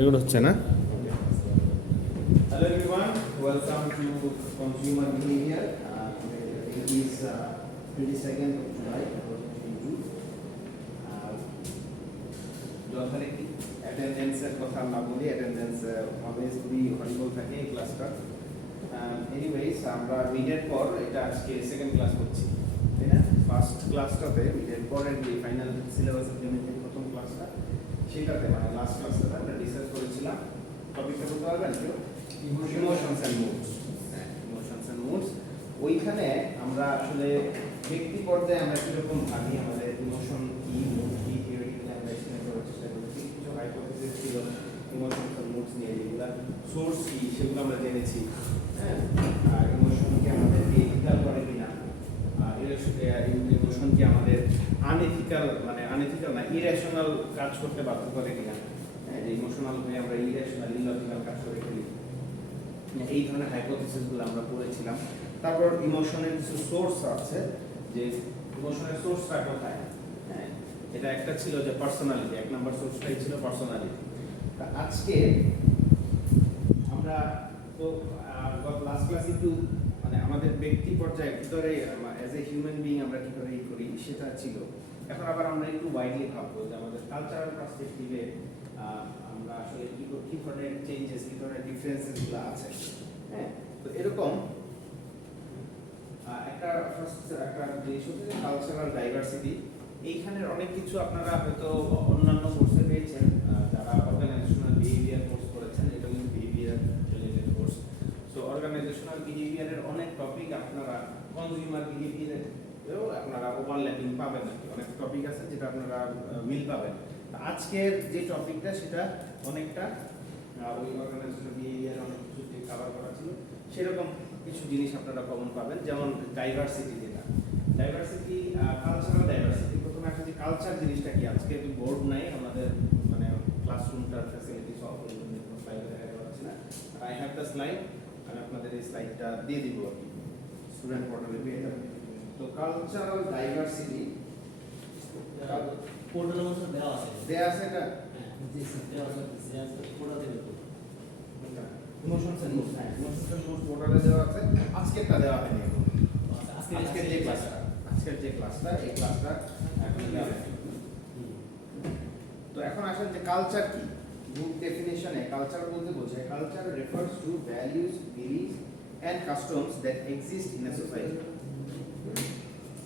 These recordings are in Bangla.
এগুলো হচ্ছে না? Hello everyone, welcome to Consumer Behavior. It is 22nd of July 2022. যথারীতি অ্যাটেন্ডেন্সের কথা না বলি, অ্যাটেন্ডেন্স অলওয়েজ খুবই হরিবল থাকে এই ক্লাসটা। এনিওয়েজ আমরা মিডের পর এটা আজকে সেকেন্ড ক্লাস করছি, তাই না? ফার্স্ট ক্লাসটাতে মিডের পরের যে ফাইনাল সিলেবাস ইমপ্লিমেন্টের প্রথম ক্লাসটা, সেটাতে মানে লাস্ট ক্লাসটাতে আমরা ডিসকাস করেছিলাম টপিকটা বলতে পারবেন কেউ? Emotions and moods. Emotions and moods, ওইখানে আমরা আসলে ব্যক্তি পর্যায়ে আমরা কীরকম ভাবি, আমাদের ইমোশন কি, মুড কি, থিওরিটিক্যালি আমরা এক্সপ্লেন করার চেষ্টা করেছি। কিছু হাইপোথিসিস ছিল ইমোশনস অ্যান্ড মুডস নিয়ে, যেগুলো সোর্স কি সেগুলো আমরা জেনেছি। হ্যাঁ, আর ইমোশনকে আমাদেরকে এথিক্যাল করে কিনা, ইমোশন কি আমাদের আনএথিক্যাল না ইরেশনাল কাজ করতে বাধ্য করে কিনা, যে ইমোশনাল হয়ে আমরা ইরেশনাল ইলজিক্যাল কাজ করে ফেলি, এই ধরনের হাইপোথিসিসগুলো আমরা পড়েছিলাম। তারপর ইমোশনের কিছু সোর্স আছে, যে ইমোশনের সোর্সটা কোথায়। হ্যাঁ, এটা একটা ছিল যে পার্সোনালিটি, এক নম্বর সোর্সটাই ছিল পার্সোনালিটি। আজকে আমরা তো লাস্ট ক্লাসে একটু মানে আমাদের ব্যক্তি পর্যায়ে ভিতরে অ্যাজ এ হিউম্যান বিং আমরা কী করে করি সেটা ছিল। এখন আবার আমরা একটু ওয়াইডলি ভাববো যে আমাদের কালচারাল পার্সপেক্টিভে আমরা আসলে কী ধরনের চেঞ্জেস, কী ধরনের ডিফারেন্সেসগুলো আছে। হ্যাঁ, তো এরকম একটা জিনিস হচ্ছে কালচারাল ডাইভার্সিটি। এইখানের অনেক কিছু আপনারা হয়তো অন্যান্য কোর্সে পেয়েছেন, যারা অর্গানাইজেশনাল বিহেভিয়ার কোর্স করেছেন, এটা কিন্তু behaviour related course. So organizational বিহেভিয়ারের অনেক টপিক আপনারা কনজিউমার বিহেভিয়ারেও আপনারা ওভারল্যাপিং পাবেন, আর কি অনেক টপিক আছে যেটা আপনারা মিল পাবেন। আজকের যে টপিকটা সেটা অনেকটা ওই অর্গানাইজেশনাল বিহেভিয়ার অনেক কিছু যে কভার করা ছিল সেরকম কিছু জিনিস আপনারা কমন পাবেন, যেমন ডাইভার্সিটি। যেটা ডাইভার্সিটি, কালচারাল ডাইভার্সিটি। প্রথমে আসলে যে কালচার জিনিসটা কি, আজকে বোর্ড নাই আমাদের, মানে ক্লাসরুমটার ফ্যাসিলিটি সব স্লাইডে দেখা যাচ্ছে না। আই হ্যাভ দ্য স্লাইড, আমি আপনাদের এই স্লাইডটা দিয়ে দিব আর কি, স্টুডেন্ট পোর্টালে পেয়ে যাবেন। তো কালচারাল ডাইভার্সিটি পোর্টালের মধ্যে দেওয়া আছে, এটা emotions and moods, emotions and moods পোর্টালে দেওয়া আছে। আজকেরটা দেওয়া হয়নি এখন। আজকের যে ক্লাসটা এই ক্লাসটা এখন দেওয়া হয়নি। তো এখন আসেন যে কালচার কি। বুক ডেফিনিশনে কালচার বলতে বোঝায়, culture refers to values, beliefs and customs that exist in a society.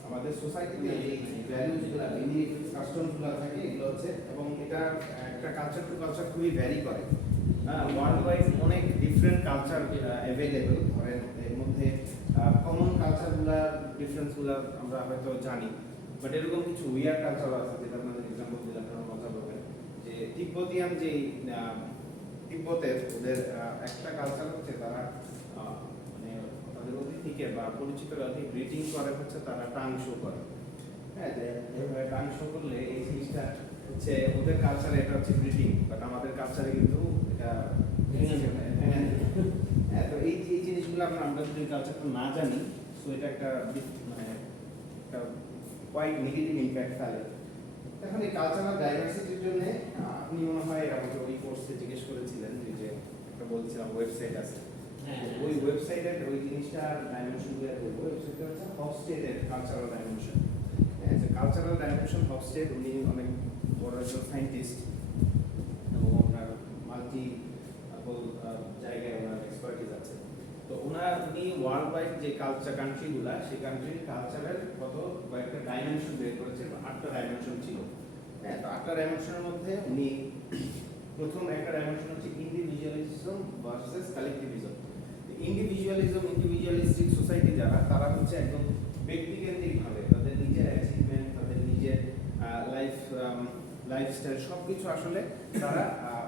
আমাদের সোসাইটিতে এই ভ্যালুসগুলো, বিলিফ, কাস্টমসগুলো থাকে, এগুলো হচ্ছে, এবং এটা একটা কালচার টু কালচার খুবই ভ্যারি করে। ওয়ার্ল্ড ওয়াইজ অনেক ডিফারেন্ট কালচার অ্যাভেলেবল। ধরেন এর মধ্যে কমন কালচারগুলার ডিফারেন্সগুলো আমরা হয়তো জানি, বাট এরকম কিছু উইয়ার কালচার আছে, যেটা আপনাদের এক্সাম্পল দিলে আপনারা মজা পাবেন। যে তিব্বতিয়ান, যে তিব্বতের ওদের একটা কালচার হচ্ছে, তারা মানে তাদের অতিথিকে বা পরিচিতরা অধিক গ্রিটিং করে হচ্ছে তারা টাং শো করে। হ্যাঁ, যে এভাবে টাং শো করলে এই জিনিসটা হচ্ছে ওদের কালচারে, এটা হচ্ছে গ্রিটিং, বাট আমাদের কালচারে কিন্তু এটা হ্যাঁ। তো এই জিনিসগুলো আমরা যদি কালচারটা না জানি, তো এটা একটা মানে একটা কোয়াইট নেগেটিভ ইম্প্যাক্ট ফেলে। এখন এই কালচারাল ডাইভার্সিটির জন্য আপনি মনে হয় আমাকে ওই কোর্সে জিজ্ঞেস করেছিলেন, যে একটা বলছিলাম ওয়েবসাইট আছে, ওই ওয়েবসাইটের ওই জিনিসটার ডাইমেনশনগুলো বলবো। ওয়েবসাইটটা হচ্ছে হফস্টেডের কালচারাল ডাইমেনশন। হ্যাঁ, যে কালচারাল ডাইমেনশন হফস্টেড, উনি অনেক বড় একজন সায়েন্টিস্ট এবং ওনার মাল্টি জায়গায় ওনার এক্সপার্টিস আছে। তো উনি ওয়ার্ল্ড ওয়াইড যে কান্ট্রিগুলা, সেই কান্ট্রির কালচারের কয়েকটা ডাইমেনশন বের করেছে, 8টা ডাইমেনশন ছিল। হ্যাঁ, তো 8টা ডাইমেনশনের মধ্যে উনি প্রথম একটা ডাইমেনশন হচ্ছে individualism versus collectivism. Individualistic society যারা, তারা হচ্ছে একদম ব্যক্তিকেন্দ্রিকভাবে তাদের নিজের অ্যাচিভমেন্ট, তাদের নিজের লাইফস্টাইল সব কিছু আসলে তারা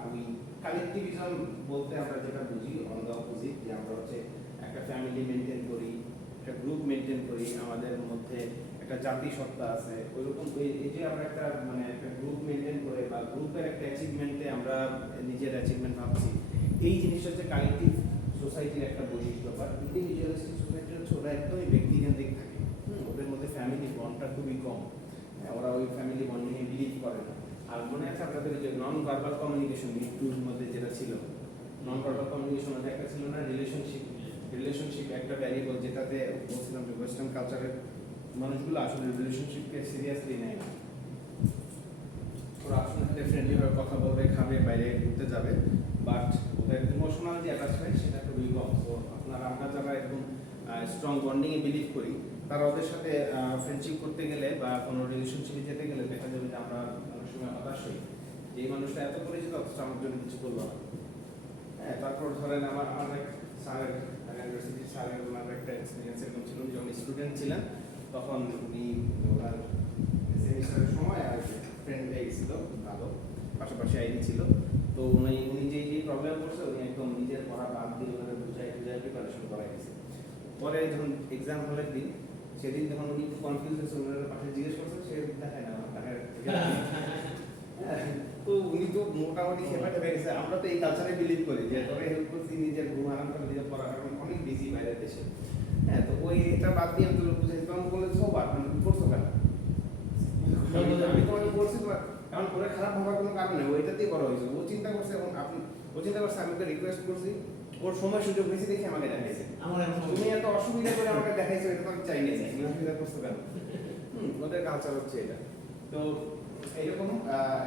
ওই কালেকটিভিজম বলতে আমরা যেটা বুঝি অন দ্য অপোজিট, যে আমরা হচ্ছে একটা ফ্যামিলি মেনটেন করি, একটা গ্রুপ মেনটেন করি, আমাদের মধ্যে একটা জাতিসত্তা আছে। ওইরকম এই যে আমরা একটা মানে একটা গ্রুপ মেনটেন করে বা গ্রুপের একটা অ্যাচিভমেন্টে আমরা নিজের অ্যাচিভমেন্ট ভাবছি, এই জিনিসটা হচ্ছে কালেকটিভ সোসাইটির একটা বৈশিষ্ট্য। বা ইন্ডিভিজুয়ালিস্টিক সোসাইটি হচ্ছে ওরা একদমই ব্যক্তিকেন্দ্রিক থাকে, ওদের মধ্যে ফ্যামিলি বন্ডটা খুবই কম। ওরা ওই ফ্যামিলি বন্ড নিয়ে বিলিভ করে না। আর মনে আছে আপনাদের যে নন ভার্বাল কমিউনিকেশন টুর মধ্যে যেটা ছিল, নন ভার্বাল কমিউনিকেশন মধ্যে একটা ছিল না রিলেশনশিপ একটা ভ্যারিয়েবল, যেটাতে বলছিলাম যে ওয়েস্টার্ন কালচারের মানুষগুলো আসলে রিলেশনশিপকে সিরিয়াসলি নেয় না। ওরা আপনার সাথে ফ্রেন্ডলি ভাবে কথা বলবে, খাবে, বাইরে ঘুরতে যাবে, বাট ওদের ইমোশনাল যে অ্যাটাচমেন্ট সেটা খুবই কম। তো আমরা যারা একদম স্ট্রং বন্ডিং এ বিলিভ করি, তারা ওদের সাথে ফ্রেন্ডশিপ করতে গেলে বা কোনো রিলেশনশিপে যেতে গেলে দেখা যাবে যে আমরা অনেক সময় হতাশ হই যে এই মানুষটা এত পরিচিত অথচ আমার জন্য কিছু করলো না। হ্যাঁ, তারপর ধরেন আমার এক স্যারের ইউনিভার্সিটির স্যারের ওনার একটা এক্সপিরিয়েন্স এরকম ছিল, যখন স্টুডেন্ট ছিলেন তখন উনি ওনার সেমিস্টারের সময় আর ফ্রেন্ড ছিল ভালো, পাশাপাশি আইডি ছিল। তো উনি যে প্রবলেম করছে উনি একদম নিজের পড়া বাদ দিয়ে ওনাদের বুঝাই প্রিপারেশন করাই দিয়েছে। পরে যখন এক্সাম হলের দিন, সেদিন যখন উনি একটু কনফিউজ হয়েছে, ওনার পাশে জিজ্ঞেস করছে, সে দেখায় না তো উনি তো মোটামুটি খেপাটে হয়ে গেছে। আমরা তো এই কালচারে বিলিভ করি যে তোরে হেল্প করছি, নিজের ঘুম আরাম করে নিজের পড়া অনেক বেশি বাইরের দেশে। হ্যাঁ, তো ওই এটা বাদ দিয়ে আমি তো বুঝাই, তখন বলে সবার মানে করছো কেন, আমি তোমাকে বলছি তোমার এখন করে খারাপ ভাবার কোনো কারণ নেই, ওইটাতেই করা হয়েছে। ও চিন্তা করছে এবং ও চিন্তা করছে আমি ওকে রিকোয়েস্ট করছি, ওর সময় সুযোগ বেশি দেখে আমাকে দেখাইছে। তুমি এত অসুবিধা করে আমাকে দেখাইছো, এটা তো আমি চাই না, তুমি অসুবিধা করছো কেন? ওদের কালচার হচ্ছে এটা। তো এইরকম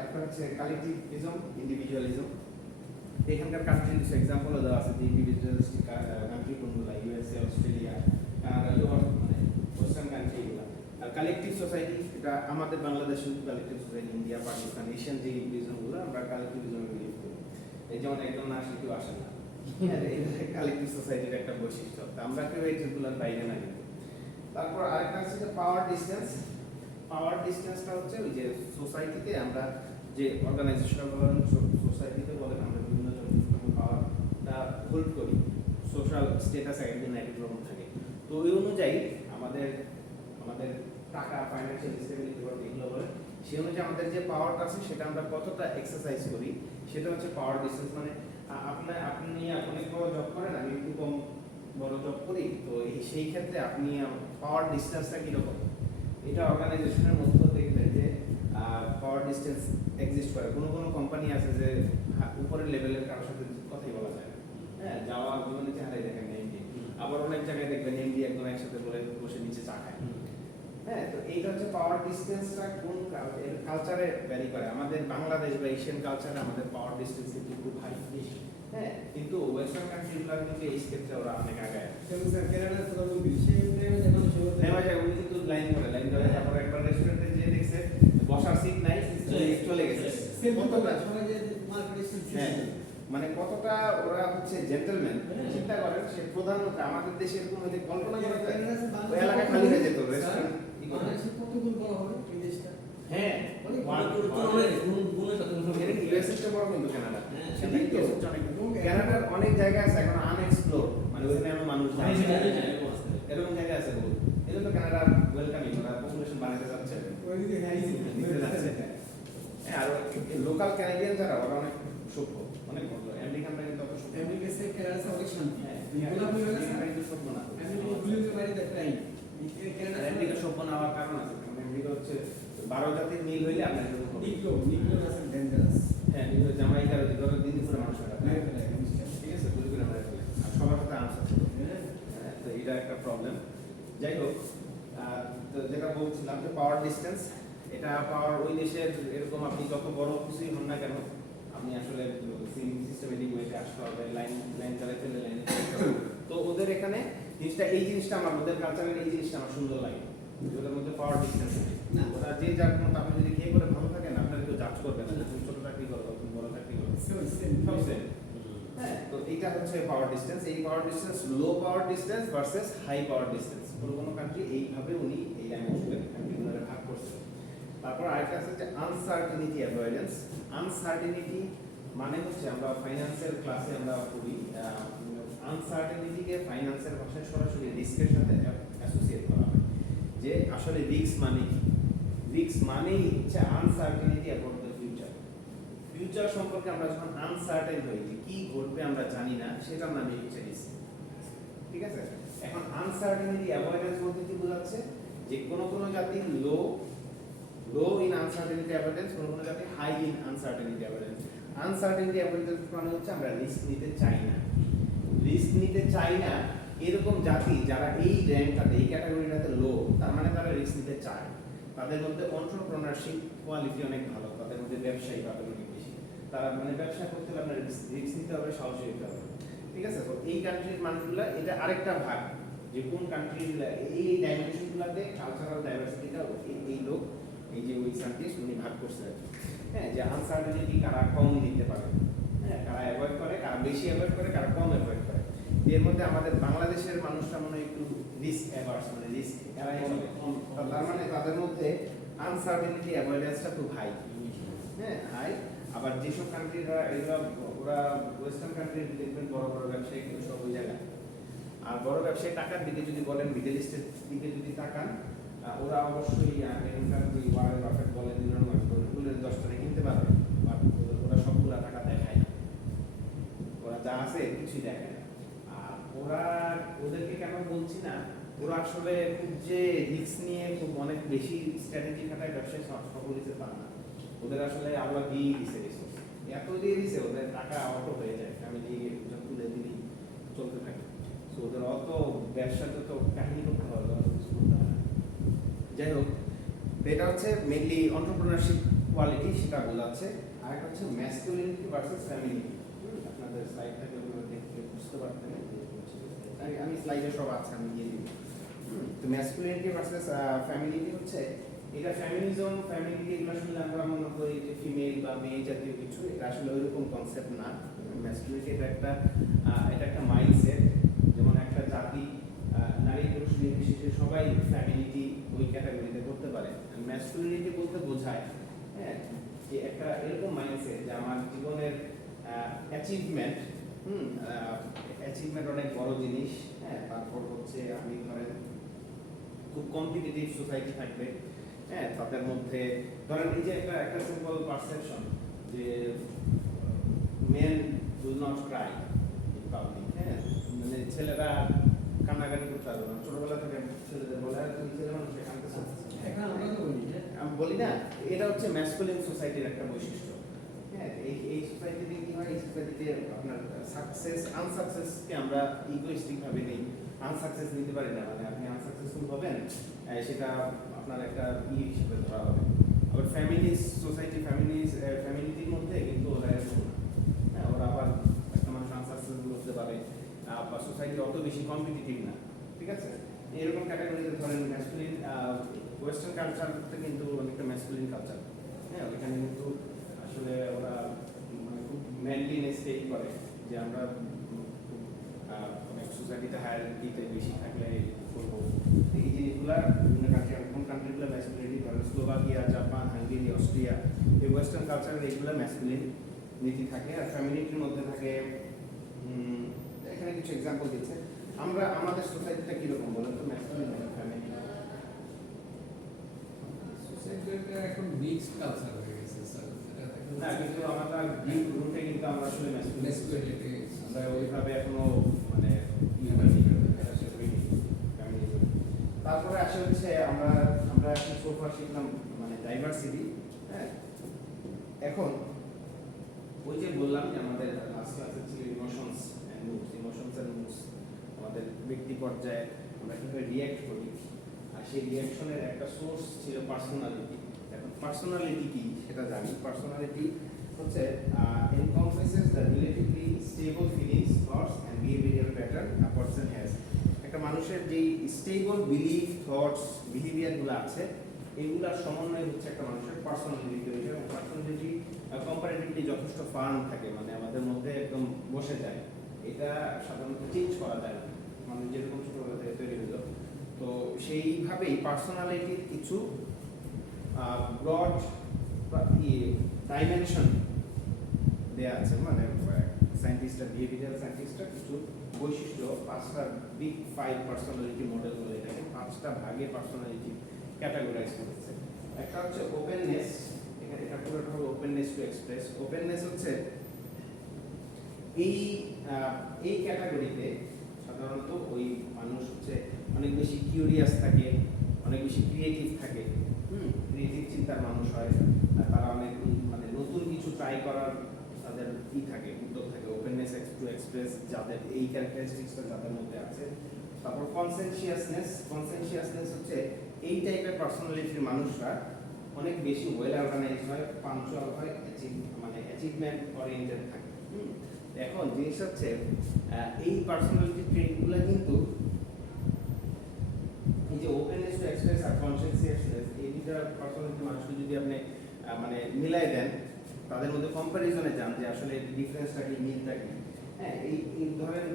একটা হচ্ছে কালেকটিভিজম, ইন্ডিভিজুয়ালিজম। এখানকার কান্ট্রির কিছু এক্সাম্পলও দেওয়া আছে যে ইন্ডিভিজুয়ালিস্টিক কান্ট্রি কোনগুলো, ইউএসএ, অস্ট্রেলিয়া, কানাডা, মানে ওয়েস্টার্ন কান্ট্রি এগুলো। আর কালেকটিভ সোসাইটি, এটা আমাদের বাংলাদেশের collective society, India, Pakistan, Asian যে ইন্ডিভিজুয়ালগুলো আমরা কালেকটিভিজমে বিলিভ করি। এই যেমন একজন না আসলে কেউ আসে না, কালেকটিভ সোসাইটির একটা বৈশিষ্ট্য। আমরা কেউ এই যেগুলোর বাইরে না কিন্তু। তারপর আরেকটা হচ্ছে যে পাওয়ার ডিসটেন্স। পাওয়ার ডিসটেন্সটা হচ্ছে ওই যে সোসাইটিতে আমরা যে অর্গানাইজেশনাল বলেন, সোসাইটিতে বলেন, আমরা বিভিন্ন ধরনের পাওয়ারটা হোল্ড করি, সোশ্যাল স্ট্যাটাস একদিন এক রকম থাকে। তো ওই অনুযায়ী আমাদের টাকা, ফাইন্যান্সিয়াল স্টেবিলিটি বলেন, এগুলো বলেন, সেই অনুযায়ী আমাদের যে পাওয়ারটা আছে সেটা আমরা কতটা এক্সারসাইজ করি সেটা হচ্ছে পাওয়ার ডিসটেন্স। মানে আপনি অনেক বড় জব করেন, আমি একটু কম বড় জব করি, তো সেই ক্ষেত্রে আপনি পাওয়ার ডিসটেন্সটা কীরকম, এটা অর্গানাইজেশনের মধ্যে দেখবেন যে পাওয়ার ডিসটেন্স এক্সিস্ট করে। কোনো কোম্পানি আছে যে উপরের লেভেলের কারোর সাথে কথাই বলা যায় না, হ্যাঁ, যাওয়া জীবনে চেহারাই দেখেন না এমডি। আবার অনেক জায়গায় দেখবেন এমডি একদম একসাথে বসে নিচে চা খায়। হ্যাঁ, তো এইটা হচ্ছে পাওয়ার ডিসটেন্সটা কোন কালচারে ভ্যারি করে। আমাদের বাংলাদেশ বা এশিয়ান কালচারে আমাদের পাওয়ার ডিসটেন্স কিন্তু খুব হাই। হ্যাঁ, কিন্তু ওয়েস্টার্ন কান্ট্রিগুলো কিন্তু এই ক্ষেত্রে ওরা অনেক আগে। উনি কিন্তু লাইন ধরে তারপরে একবার রেস্টুরেন্টে যেয়ে দেখছে বসার সিট নাই, চলে গেছে। হ্যাঁ, মানে কতটা ওরা হচ্ছে জেন্টলম্যান। চিন্তা করেন, সে প্রধানমন্ত্রী, আমাদের দেশে এরকম হয়তো কল্পনা করা যায় ওই এলাকা খালি হয়ে যেত রেস্টুরেন্ট। হ্যাঁ, কানাডার অনেক জায়গা আছে এখন আনএক্সপ্লোর, মানে ওখানে এমন মানুষ যায়, এরকম জায়গা আছে বহু। এই জন্য কানাডা ওয়েলকামিং, ওরা পপুলেশন বাড়াতে যাচ্ছে, হ্যাঁ। আর লোকাল ক্যানাডিয়ান যারা, ওরা অনেক সভ্য, অনেক ভদ্র। আমেরিকানরা কিন্তু অত সভ্য, অনেক শান্তি। আমেরিকা সভ্য না হওয়ার কারণ আছে, আমেরিকা হচ্ছে 12 জাতির মিল হইলে আপনার হ্যাঁ, জামাইকার দিন করে মানুষ ঠিক আছে, গুলি করে মারা ফেলে, আর সবার সাথে আনসার। তো এটা একটা প্রবলেম। যাই হোক, তো যেটা বলছিলাম যে পাওয়ার ডিসটেন্স, এটা পাওয়ার ওই দেশের এরকম আপনি যত বড় কিছুই হন না কেন, আপনি আসলে সিস্টেমেটিক ওয়েতে আসতে হবে, লাইন চালাতে হলে লাইনে। তো ওদের এখানে জিনিসটা, এই জিনিসটা আমার, ওদের কালচারের এই জিনিসটা আমার সুন্দর লাগে, ওদের মধ্যে পাওয়ার ডিসটেন্স না। ওরা যে যার মতো, আপনি যদি খেয়ে করে ভালো থাকেন, আপনার কেউ জাজ করবে না, তুমি ছোট চাকরি করো, তুমি বড় চাকরি করো, সব সেম। হ্যাঁ, তো এইটা হচ্ছে পাওয়ার ডিসটেন্স। এই power distance low power distance versus high power distance. কোনো কান্ট্রি এইভাবে উনি এই ল্যাঙ্গুয়েজগুলো কান্ট্রিগুলোরে ভাগ করছে। তারপর আরেকটা আছে যে আনসার্টেনিটি অ্যাভয়েডেন্স। আনসার্টেনিটি মানে হচ্ছে, আমরা ফাইন্যান্সিয়াল ক্লাসে আমরা পড়ি, আনসার্টেনিটিকে ফাইন্যান্সের ভাষায় সরাসরি রিস্কের সাথে অ্যাসোসিয়েট করা হয়। যে আসলে রিস্ক মানে কি? রিস্ক মানেই হচ্ছে uncertainty about the future. Future সম্পর্কে আমরা যখন আনসার্টেন হই, যে কি ঘটবে আমরা জানি না, সেটার নামই হচ্ছে রিস্ক। ঠিক আছে, এখন আনসার্টেনিটি অ্যাভয়েডেন্স বলতে কি বোঝাচ্ছে? যে কোনো জাতির low low in uncertainty avoidance, কোনো জাতি high in uncertainty avoidance. Uncertainty avoidance মানে হচ্ছে আমরা রিস্ক নিতে চাই না, রিস্ক নিতে চাই না এরকম জাতি যারা এই র্যাঙ্কটাতে এই ক্যাটাগরিটাতে লো, তার মানে তারা রিস্ক নিতে চায়, তাদের মধ্যে এন্টারপ্রেনারশিপ কোয়ালিটি অনেক ভালো, তাদের মধ্যে ব্যবসায়ী পাবেন অনেক বেশি, তারা মানে ব্যবসা করতে হলে আপনার রিস্ক নিতে হবে, সাহসী হতে হবে, ঠিক আছে। তো এই কান্ট্রির মানুষগুলো, এটা আরেকটা ভাগ যে কোন কান্ট্রিগুলো এই ডাইমেনশনগুলোতে কালচারাল ডাইভার্সিটিটা এই লোক এই যে ওই সায়েন্টিস্ট উনি ভাগ করছে আর কি। হ্যাঁ, যে আনসার্টেনিটি কারা কম নিতে পারে, হ্যাঁ, কারা অ্যাভয়েড করে, কারা বেশি অ্যাভয়েড করে, কারা কম অ্যাভয়েড করে। এর মধ্যে আমাদের বাংলাদেশের মানুষরা মনে হয় একটু রিস্ক অ্যাভার্স, মানে রিস্ক এড়াই চলে, তার মানে তাদের মধ্যে আনসার্টেনিটি অ্যাভয়েডেন্সটা খুব হাই, হ্যাঁ হাই। আবার যেসব কান্ট্রিরা এগুলো ওরা ওয়েস্টার্ন কান্ট্রি দেখবেন বড় বড় ব্যবসায়ী কিন্তু সব ওই জায়গায়, আর বড় ব্যবসায়ী টাকার দিকে যদি বলেন, মিডল ইস্টের দিকে যদি তাকান, ওরা অবশ্যই আমেরিকার যে ওয়ারেন বাফেট বলেন, ইলন মাস্ক বলেন, ওগুলো 10টারে কিনতে পারবে, বাট ওরা সবগুলা টাকা দেখায় না, ওরা যা আছে কিছুই দেখায় না। আর ওরা, ওদেরকে কেন বলছি না, ওরা আসলে খুব যে রিস্ক নিয়ে খুব অনেক বেশি স্ট্র্যাটেজি খাটায় ব্যবসায় সফল হতে পারে না, ওদের আসলে আল্লাহ দিয়ে দিছে রিসোর্স, এত দিয়ে দিছে ওদের টাকা অটো হয়ে যায়, ফ্যামিলি তুলে দিলি চলতে থাকে। তো ওদের অত ব্যবসাতে তো কাহিনী করতে হবে, অত কিছু করতে হয় না। যাই হোক, এটা হচ্ছে মেইনলি এন্টারপ্রেনারশিপ কোয়ালিটি, সেটা বোঝাচ্ছে। আর একটা হচ্ছে ম্যাসকুলিনিটি ভার্সেস ফেমিনিটি। আপনাদের স্লাইডটাকে দেখতে বুঝতে পারতেন, আমি স্লাইডে সব আছে, আমি দিয়ে দিব। তো ম্যাসকুলিনিটি ভার্সেস ফেমিনিটি হচ্ছে, এটা ফেমিনিজম ফেমিনিটি এগুলো শুনলে আমরা মনে করি যে ফিমেল বা মেয়ে জাতীয় কিছু, এটা আসলে ওইরকম কনসেপ্ট না। ম্যাসকুলিনিটি এটা একটা মাইন্ডসেট, যেমন একটা জাতি নারী পুরুষ নির্বিশেষে সবাই ফ্যামিলিটি ওই ক্যাটাগরিতে করতে পারে। ম্যাসকুলিনিটি বলতে বোঝায়, হ্যাঁ, যে একটা এরকম মাইন্ডসেট যে আমার জীবনের অ্যাচিভমেন্ট, অ্যাচিভমেন্ট অনেক বড় জিনিস, হ্যাঁ, তারপর হচ্ছে আমি ধরেন খুব কম্পিটিটিভ সোসাইটি থাকবে, হ্যাঁ, তাদের মধ্যে ধরেন এই যে একটা সিম্পল পারসেপশন যে men do not cry in public, হ্যাঁ, মানে ছেলেরা কান্নাকাটি করতে পারবে না, ছোটবেলা থেকে ছেলেদের বলে আর তুমি ছেলে মানুষ কাঁদতেছো, আমি বলি না, এটা হচ্ছে ম্যাসকুলিন সোসাইটির একটা বৈশিষ্ট্য। হ্যাঁ, এই সোসাইটিতে কি হয়, এই সোসাইটিতে আপনার সাকসেস আনসাকসেসকে আমরা ইগোইস্টিক ভাবে নেই, আনসাকসেস নিতে পারি না, মানে আপনি আনসাকসেসফুল হবেন সেটা আপনার একটা হিসেবে ধরা হবে। আবার ফ্যামিলিটির মধ্যে কিন্তু ওরা এরকম না, হ্যাঁ, ওরা আবার একটা মানুষ আনসাকসেসফুল হতে পারে, বা সোসাইটি অত বেশি কম্পিটিটিভ না, ঠিক আছে। এরকম ক্যাটাগরিতে ধরেন ম্যাসকুলিন, ওয়েস্টার্ন কালচারটা কিন্তু অনেকটা ম্যাসকুলিন কালচার, হ্যাঁ, ওইখানে কিন্তু আসলে ওরা মানে খুব ম্যানলিনেস তৈরি করে, যে আমরা অনেক সোসাইটিতে হায়ারার্কিতে বেশি থাকলে করবো, এই জিনিসগুলো বিভিন্ন কান্ট্রি, কোন কান্ট্রিগুলো ম্যাসকুলিনিটি, ধরেন স্লোভাকিয়া, জাপান, হাঙ্গেরি, অস্ট্রিয়া, এই ওয়েস্টার্ন কালচারের এইগুলো ম্যাসকুলিন নীতি থাকে। আর ফ্যামিলিটির মধ্যে থাকে, এখানে কিছু এক্সাম্পল দিচ্ছে, আমরা আমাদের সোসাইটিটা কিরকম বলেন তো, ম্যাসকুলিন ফ্যামিলি সোসাইটিটা এখন মিক্সড কালচার হয়ে গেছে স্যার, না, কিন্তু আমরা গ্রুপে কিন্তু আমরা আসলে ম্যাসকুলিনিটি আমরা ওইভাবে এখনো মানে তারপরে আসে হচ্ছে আমরা আমরা এখন সোফা শিখলাম মানে ডাইভার্সিটি, হ্যাঁ। এখন ওই যে বললাম যে আমাদের লাস্ট ক্লাসে ছিল ইমোশনস অ্যান্ড মুডস, আমাদের ব্যক্তি পর্যায়ে আমরা কিভাবে রিয়্যাক্ট করি, আর সেই রিয়াকশনের একটা সোর্স ছিল পার্সোনালিটি। এখন পার্সোনালিটি কি সেটা জানি। পার্সোনালিটি হচ্ছে encompasses the relatively stable feelings, thoughts and behavioral pattern a person has. একটা মানুষের যেই স্টেবল বিলিফ, থটস, বিহেভিয়ারগুলো আছে, এগুলার সমন্বয় হচ্ছে একটা মানুষের পার্সোনালিটি তৈরি হয়। এবং পার্সোনালিটি কম্পারেটিভলি যথেষ্ট ফার্ম থাকে, মানে আমাদের মধ্যে একদম বসে যায়, এটা সাধারণত চেঞ্জ করা যায় না, মানে যেরকম ছোটবেলা থেকে তৈরি হলো। তো সেইভাবেই পার্সোনালিটির কিছু ব্রড ডাইমেনশন দেয়া আছে, মানে সায়েন্টিস্টরা, বিহেভিয়ারাল সায়েন্টিস্টরা কিছু বৈশিষ্ট্য, 5টা বিগ 5 পার্সোনালিটি মডেল বলে এটাকে, 5টা ভাগে পার্সোনালিটি ক্যাটাগরাইজ করেছে। একটা হচ্ছে ওপেননেস, এখানে এটা পুরোটা হলো ওপেননেস টু এক্সপ্রেস। ওপেননেস হচ্ছে এই ক্যাটাগরিতে সাধারণত ওই মানুষ হচ্ছে অনেক বেশি কিউরিয়াস থাকে, অনেক বেশি ক্রিয়েটিভ থাকে, ক্রিয়েটিভ চিন্তার মানুষ হয়, তারা অনেক মানে নতুন কিছু ট্রাই করার তাদের থাকে, উদ্যোগ থাকে, ওপেননেস টু এক্সপ্রেস যাদের এই ক্যারেক্টারিস্টিক্সটা যাদের মধ্যে আছে। তারপর কনসেনশিয়াসনেস হচ্ছে এই টাইপের পার্সোনালিটির মানুষরা অনেক বেশি ওয়েল অর্গানাইজড হয়, পাঞ্চুয়াল হয়, মানে অ্যাচিভমেন্ট ওরিয়েন্টেড থাকে। এখন জিনিস হচ্ছে এই পার্সোনালিটি ট্রেটগুলো কিন্তু এই যে ওপেননেস টু এক্সপ্রেস আর কনসেনশিয়াসনেস এই দুইটা পার্সোনালিটি মানুষকে যদি আপনি মানে মিলাই দেন, তাদের মধ্যে কম্প্যারিজনে যান যে আসলে ডিফারেন্সটা কি, মিলটা কি। হ্যাঁ, এই ধরেন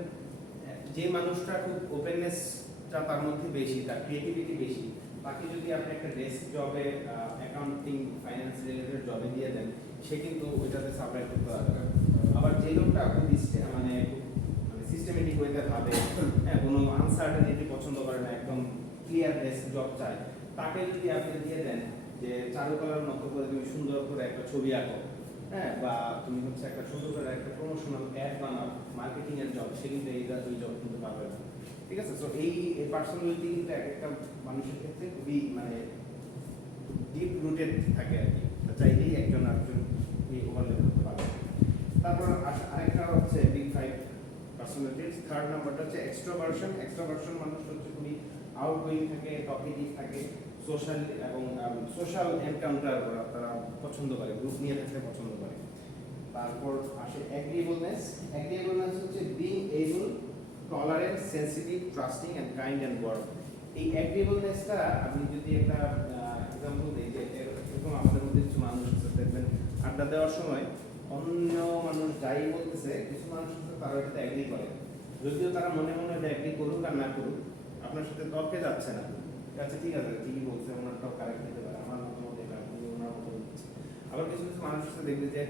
যে মানুষটা খুব ওপেননেসটা তার মধ্যে বেশি, তার ক্রিয়েটিভিটি বেশি, তাকে যদি আপনি একটা ডেস্ক জবে অ্যাকাউন্টিং ফাইন্যান্স রিলেটেড জবে দিয়ে দেন, সে কিন্তু ওইটাতে সাপ্লাই করতে পারবে। আবার যে লোকটা খুব মানে সিস্টেমেটিক ওয়েতে ভাবে, হ্যাঁ, কোনো আনসার্টেনিটি পছন্দ করে না, একদম ক্লিয়ার ডেস্ক জব চায়, তাকে যদি আপনি দিয়ে দেন যে চারুকলার মতো করে তুমি সুন্দর করে একটা ছবি আঁকো, হ্যাঁ, বা তুমি হচ্ছে একটা সুন্দর করে একটা প্রমোশনাল অ্যাড বানাও, মার্কেটিং এর জব, সে কিন্তু ওই জব কিন্তু পাবে না। ঠিক আছে? সো এই পার্সোনালিটি কিন্তু এক একটা মানুষের ক্ষেত্রে খুবই মানে ডিপ রুটেড থাকে আর কি, চাইলেই একজন আরেকজন ওভারল্যাপ করতে পারবে। তারপর আরেকটা হচ্ছে বিগ ফাইভ পার্সোনালিটিস। থার্ড নাম্বারটা হচ্ছে এক্সট্রোভার্সন মানুষ হচ্ছে খুবই আউটগোয়িং থাকে, টকেটিভ থাকে, সোশ্যাল এবং সোশ্যাল এনকাউন্টার তারা পছন্দ করে, গ্রুপ নিয়ে থাকতে পছন্দ করে। তারপর আসে অ্যাগ্রিয়েবলনেস হচ্ছে being able, tolerant, sensitive, trusting and kind and worm. এই অ্যাগ্রিয়েবলনেসটা আপনি যদি একটা এক্সাম্পল দিই, যে এরকম আমাদের মধ্যে কিছু মানুষ আছে দেখবেন আড্ডা দেওয়ার সময় অন্য মানুষ যাই বলতেছে, কিছু মানুষ আছে তারা এটাতে অ্যাগ্রি করে, যদিও তারা মনে মনে এটা অ্যাগ্রি করুক আর না করুক, আপনার সাথে তর্কে যাচ্ছে না। আচ্ছা ঠিক আছে, ঠিকই বলছে, ওনারটাও কারেক্ট হতে পারে, আমার মতামত এটা, আপনি ওনার মতো বলছে। আবার কিছু কিছু মানুষ সাথে দেখবে যে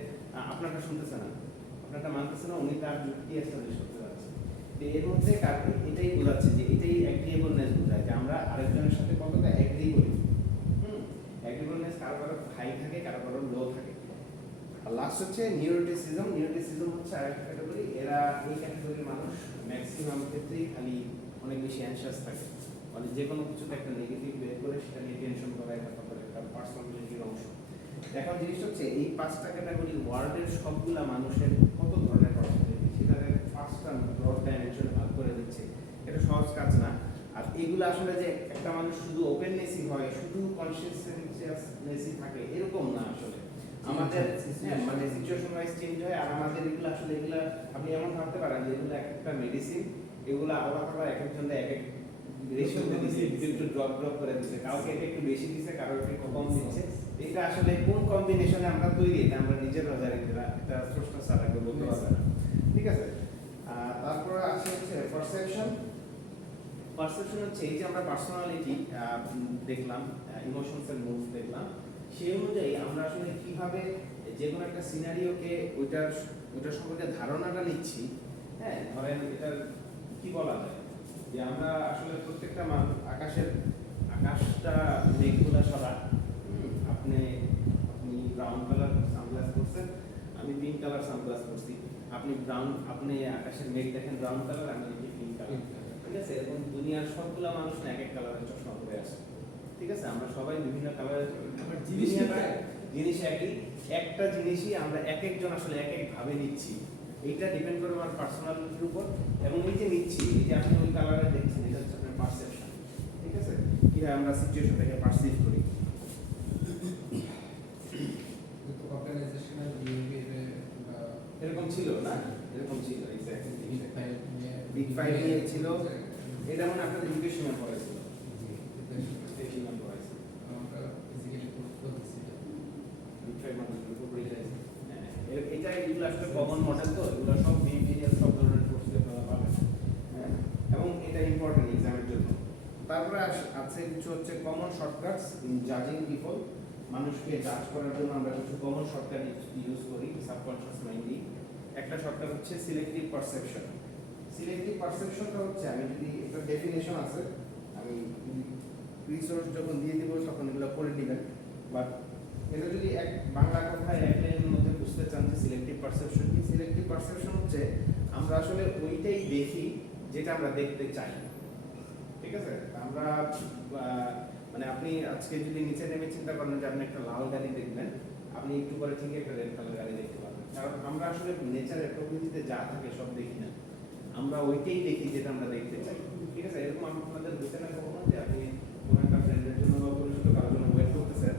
আপনারটা শুনতেছে না, আপনারটা মানতেছে না, উনি তার যুক্তি এস্টাবলিশ করতে যাচ্ছে। তো এর মধ্যে এটাই বোঝাচ্ছে যে এটাই অ্যাগ্রিয়েবলনেস বোঝায়, যে আমরা আরেকজনের সাথে কতটা অ্যাগ্রি করি। অ্যাগ্রিয়েবলনেস কারো কারো হাই থাকে, কারো কারো লো থাকে। আর লাস্ট হচ্ছে নিউরোটিসিজম হচ্ছে আরেকটা ক্যাটাগরি। এরা এই ক্যাটাগরির মানুষ ম্যাক্সিমাম ক্ষেত্রেই খালি অনেক বেশি অ্যানশিয়াস থাকে, মানে যে কোনো কিছুতে একটা নেগেটিভ বের করে সেটা নিয়ে টেনশন করা একটা পার্সোনালিটির অংশ। এখন জিনিস হচ্ছে এই পাঁচটা ক্যাটাগরি ওয়ার্ল্ডের সবগুলা মানুষের কত ধরনের পার্সোনালিটি সেটাকে পাঁচটা ব্রড ডাইমেনশনে ভাগ করে দিচ্ছে, এটা সহজ কাজ না। আর এগুলো আসলে যে একটা মানুষ শুধু ওপেননেসই হয়, শুধু কনসিয়াসনেসই থাকে, এরকম না। আসলে আমাদের মানে সিচুয়েশন ওয়াইজ চেঞ্জ হয়। আর আমাদের এগুলো আসলে এগুলো আপনি এমন ভাবতে পারেন যে এগুলো একটা মেডিসিন, এগুলো আলাদা আলাদা এক একজনের এক এক রেশিওতে দিচ্ছে, একটু ড্রপ করে দিচ্ছে, কাউকে একটু বেশি দিচ্ছে, কারো একটু কম দিচ্ছে। এটা আসলে কোন কম্বিনেশনে আমরা তৈরি, এটা আমরা নিজেরা জানি না, এটা স্রষ্টা ছাড়া কেউ বলতে পারবে না। ঠিক আছে? তারপরে আসে হচ্ছে পারসেপশন হচ্ছে এই যে আমরা পার্সোনালিটি দেখলাম, ইমোশনসের মুভ দেখলাম, সেই অনুযায়ী আমরা আসলে কিভাবে যে কোনো একটা সিনারিওকে ওইটার সম্পর্কে ধারণাটা নিচ্ছি। হ্যাঁ, ধরেন এটার কি বলা যায় যে আমরা আসলে প্রত্যেকটা আকাশটা মেঘগুলা সরা, আপনি ব্রাউন কালার সানগ্লাস পরছেন, আমি পিঙ্ক কালার সানগ্লাস পরছি, আপনি আকাশের মেঘ দেখেন ব্রাউন কালার, আমি দেখি পিঙ্ক কালার। ঠিক আছে? এবং দুনিয়ার সবগুলা মানুষ না এক এক কালারের চশমা পরে আসে। ঠিক আছে? আমরা সবাই বিভিন্ন কালারের জিনিস একই, একটা জিনিসই আমরা এক একজন আসলে এক এক ভাবে নিচ্ছি। এইটা ডিপেন্ড করে আমার পার্সোনালিটির উপর, এবং এই যে নিচ্ছি, এই যে আপনি ওই কালারে দেখছেন, এটা হচ্ছে আপনার পারসেপশন। ঠিক আছে? কিভাবে আমরা সিচুয়েশনটাকে পারসিভ করি। অর্গানাইজেশনাল বিহেভিয়ারে এরকম ছিল না, এরকম ছিল এক্স্যাক্টলি। বিগ বিগ ফাইভ নিয়ে ছিল, এটা মানে আপনাদের এডুকেশনে পড়াইছিল, এডুকেশনে পড়াইছিল। আমরা ফিজিক্যালি করতেছি বিগ ফাইভ মানুষের উপর পড়ে যায়। এটা এগুলো আসলে কমন মডেল, তো এগুলো সব বিহেভিয়ার সব ধরনের কোর্সে আপনারা পাবেন। হ্যাঁ, এবং এটা ইম্পর্টেন্ট এক্সামের জন্য। তারপরে আছে কিছু হচ্ছে কমন শর্টকাটস ইন জাজিং পিপল। মানুষকে জাজ করার জন্য আমরা কিছু কমন শর্টকাট ইউজ করি সাবকনশিয়াস মাইন্ডলি। একটা শর্টকাট হচ্ছে সিলেক্টিভ পারসেপশন। সিলেক্টিভ পারসেপশনটা হচ্ছে, আমি যদি একটা ডেফিনেশন আছে, আমি রিসোর্স যখন দিয়ে দিব তখন এগুলো পড়ে দিবেন, বাট এটা যদি এক বাংলা কথায় এক লাইনের মধ্যে বুঝতে চান যে সিলেক্টিভ পারসেপশন কি, সিলেক্টিভ পারসেপশন হচ্ছে আমরা আসলে ওইটাই দেখি যেটা আমরা দেখতে চাই। ঠিক আছে? আমরা মানে আপনি আজকে যদি নিচে নেমে চিন্তা করেন যে আপনি একটা লাল গাড়ি দেখবেন, আপনি একটু পরে ঠিকই একটা রেড কালার গাড়ি দেখতে পাবেন। কারণ আমরা আসলে নেচারের প্রকৃতিতে যা থাকে সব দেখি না, আমরা ওইটাই দেখি যেটা আমরা দেখতে চাই। ঠিক আছে, এরকম আপনাদের হতে না কখনো যে আপনি কোনো একটা ফ্রেন্ডের জন্য বা পরিচিত কারোর জন্য ওয়েট করতেছেন,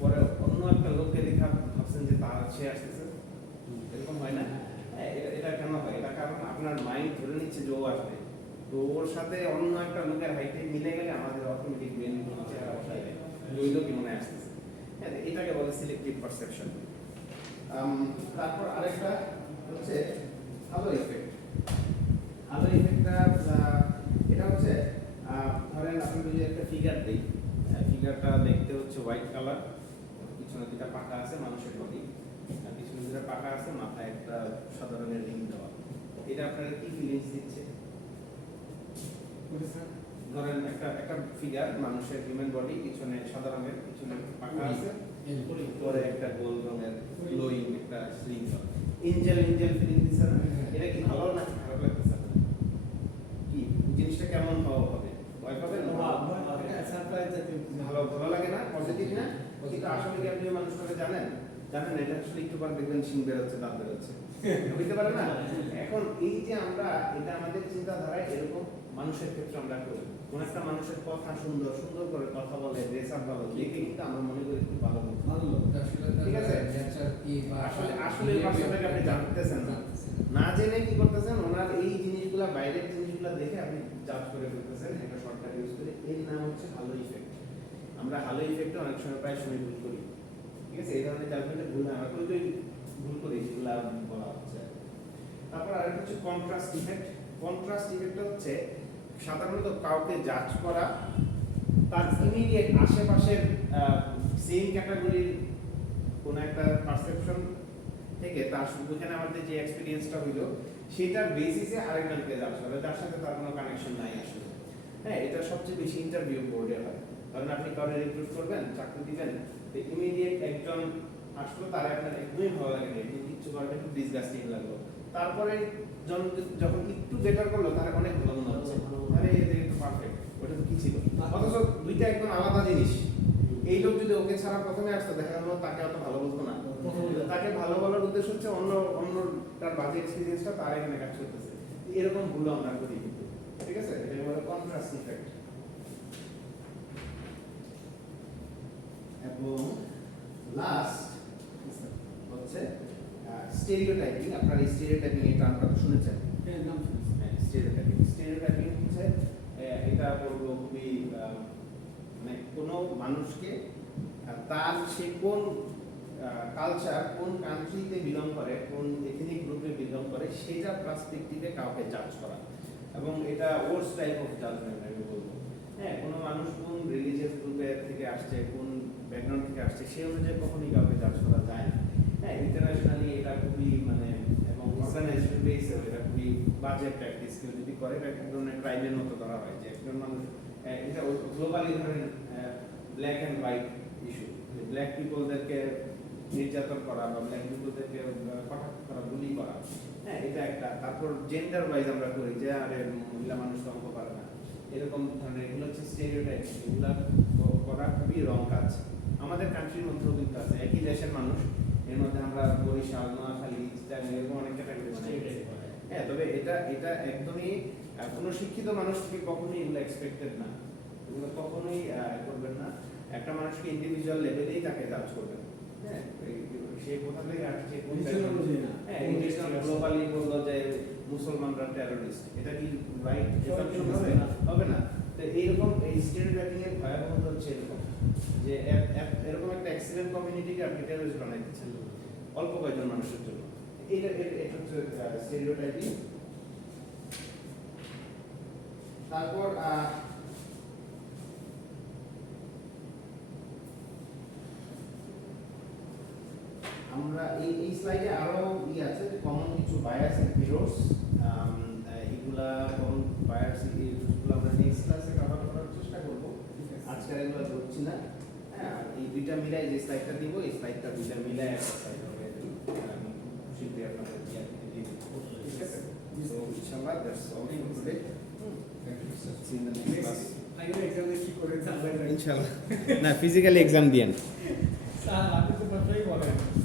পরে অন্য একটা লোককে দেখা ভাবছেন যে তার সে আসতেছে, এরকম হয় না? এটা কেন হয়? এটা কারণ আপনার মাইন্ড ধরে নিচ্ছে যে ও আসবে, তো ওর সাথে অন্য একটা লোকের হাইটে মিলে গেলে আমাদের অটোমেটিক ব্রেন চেহারা বসায় দেয় ওই লোকই মনে আসতেছে। হ্যাঁ, এটাকে বলে সিলেক্টিভ পারসেপশন। তারপর আরেকটা হচ্ছে হ্যালো ইফেক্ট। হ্যালো ইফেক্টটা এটা হচ্ছে ধরেন আপনি যদি একটা ফিগার দিই, ফিগারটা দেখতে হচ্ছে হোয়াইট কালার, পিছনে দুটা পাকা আছে মানুষের বডি, পিছনে দুটা পাকা আছে, মাথায় একটা সাদা রঙের রিং দেওয়া। এটা আপনার কি ফিলিংস দিচ্ছে? ধরেন একটা ফিগার মানুষের হিউম্যান বডি, পিছনে সাদা রঙের, পিছনে পাকা আছে, পরে একটা গোল রঙের গ্লোয়িং একটা রিং দেওয়া। এঞ্জেল ফিলিং দিচ্ছে না? এটা কি ভালো না খারাপ লাগতেছে? কি জিনিসটা কেমন হবে? ভয় পাবেন? ভালো লাগে না? পজিটিভ না? কিন্তু আসলে কি আপনি মানুষটাকে জানেন এটা আসলে একটু পর দেখবেন শিং বেরোচ্ছে, দাঁত বেরোচ্ছে, বুঝতে পারেন না? এখন এই যে আমরা এটা আমাদের চিন্তাধারায় এরকম মানুষের ক্ষেত্রে আমরা করি, কোন একটা মানুষের কথা সুন্দর করে কথা বলে, ড্রেস আপ ভালো, দেখে কিন্তু আমরা মনে করি খুব ভালো ঠিক আছে। আসলে ভাষাটাকে আপনি জানতেছেন না জেনে কি করতেছেন, ওনার এই জিনিসগুলা, বাইরের জিনিসগুলা দেখে আপনি জাজ করে ফেলতেছেন একটা শর্টকাট ইউজ করে। এর নাম হচ্ছে হ্যালো ইফেক্ট। আমরা হ্যালো ইফেক্টে অনেক সময় প্রায় সময় ভুল করি। ঠিক আছে, এই ধরনের জাজমেন্টে ভুল হয়, আমরা ভুল করি, যেগুলো বলা হচ্ছে। তারপর আরেকটা হচ্ছে কন্ট্রাস্ট ইফেক্ট। কন্ট্রাস্ট ইফেক্টটা হচ্ছে সাধারণত কাউকে জাজ করা তার ইমিডিয়েট আশেপাশের সেম ক্যাটাগরির কোন একটা পারসেপশন থেকে তার ওখানে আমাদের যে এক্সপেরিয়েন্সটা হইলো সেটার বেসিসে আরেকজনকে জাজ করা, যার সাথে তার কোনো কানেকশন নাই আসলে। হ্যাঁ, এটা সবচেয়ে বেশি ইন্টারভিউ বোর্ডে হয়। কারণ আপনি কাউকে রিক্রুট করবেন, চাকরি দিবেন, ইমিডিয়েট একজন আসলো, তার আপনার একদমই ভালো লাগে না, কিচ্ছু করবেন, একটু ডিসগাস্টিং লাগলো, তারপরে যখন একটু বেটার করলো তার অনেক ভালো মনে হচ্ছে, আরে এটা একটু পারফেক্ট, ওটা তো কি ছিল। অথচ দুইটা একদম আলাদা জিনিস। এই লোক যদি ওকে ছাড়া প্রথমে আসতো, দেখা গেল তাকে অত ভালো বলতো না। তাকে ভালো বলার উদ্দেশ্য হচ্ছে অন্য তার বাজে এক্সপেরিয়েন্সটা তার এখানে কাজ করতেছে। এরকম ভুল আমরা করি কিন্তু। ঠিক আছে, এটা বলে কন্ট্রাস্ট ইফেক্ট। এবং লাস্ট হচ্ছে স্টেরিওটাইপিং। আপনারা স্টেরিওটাইপিং এই টার্মটা তো শুনেছেন? হ্যাঁ, স্টেরিওটাইপিং হচ্ছে এটা বলবো খুবই মানে কোনো মানুষকে তার সে কোন কালচার, কোন কান্ট্রিতে বিলং করে, কোন এথনিক গ্রুপে বিলং করে, সেটা পার্সপেক্টিভে কাউকে জাজ করা। এবং এটা ওয়ার্স টাইপ অফ জাজমেন্ট আমি বলবো। হ্যাঁ, কোনো মানুষ কোন রিলিজিয়াস গ্রুপের থেকে আসছে, কোন ব্যাকগ্রাউন্ড থেকে আসছে, সেই অনুযায়ী কখনোই কাউকে জাজ করা যায় না। হ্যাঁ, ইন্টারন্যাশনালি এটা খুবই মানে এবং অর্গানাইজেশন বেসে এটা খুবই বাজে প্র্যাকটিস। কেউ যদি করে এক ধরনের ক্রাইমের মতো ধরা হয়, যে একজন মানুষ এটা গ্লোবালি ধরেন black and white issue, black পিপলদেরকে নির্যাতন করা বা ব্ল্যাক পিপলদেরকে কটাক্ষ করা, বুলি করা। হ্যাঁ, এটা একটা। তারপর জেন্ডার ওয়াইজ আমরা করি যে আরে মহিলা মানুষ তো অঙ্ক পারে না, এরকম ধরনের, এগুলো হচ্ছে স্টেরিওটাইপ। এগুলো করা খুবই রং কাজ। আমাদের কান্ট্রির মধ্যেও কিন্তু আছে, একই দেশের মানুষ, এর মধ্যে আমরা বরিশাল, নোয়াখালী, এরকম অনেক ক্যাটাগরি বানাই। হ্যাঁ, তবে এটা একদমই কোনো শিক্ষিত মানুষ থেকে কখনোই এগুলো এক্সপেক্টেড না, এগুলো কখনোই করবেন না। একটা মানুষকে ইন্ডিভিজুয়াল লেভেলেই তাকে জাজ করবেন। হ্যাঁ, সে কোথা থেকে আসছে, হ্যাঁ, গ্লোবালি বললো যে মুসলমানরা টেররিস্ট, এটা কি রাইট? হবে না। তো এইরকম এই স্টেরিওটাইপিং এর ভয়াবহতা হচ্ছে এরকম যে এরকম একটা এক্সিলেন্ট কমিউনিটিকে আপনি টেররিস্ট বানাই দিচ্ছেন অল্প কয়েকজন মানুষের জন্য। এটা হচ্ছে স্টেরিওটাইপিং। তারপর আমরা এই স্লাইডে আরো আছে, কমন কিছু বায়াস এন্ড এররস। এগুলা কমন বায়াস এররসগুলো আমরা নেক্সট ক্লাসে কভার করার চেষ্টা করব, আজকে এগুলো ধরছি না। হ্যাঁ, এই দুইটা মিলাই যে স্লাইডটা দিব, এই স্লাইডটা দুইটা মিলাই একটা স্লাইড হবে, খুশিতে আপনাদের দিয়ে দিব। ঠিক আছে, সো ইনশাআল্লাহ that's all for today. Thank you sir, see you in the next class. আগে এখানে কি করে জানবেন? ইনশাল্লাহ না ফিজিক্যালি এক্সাম দিয়েন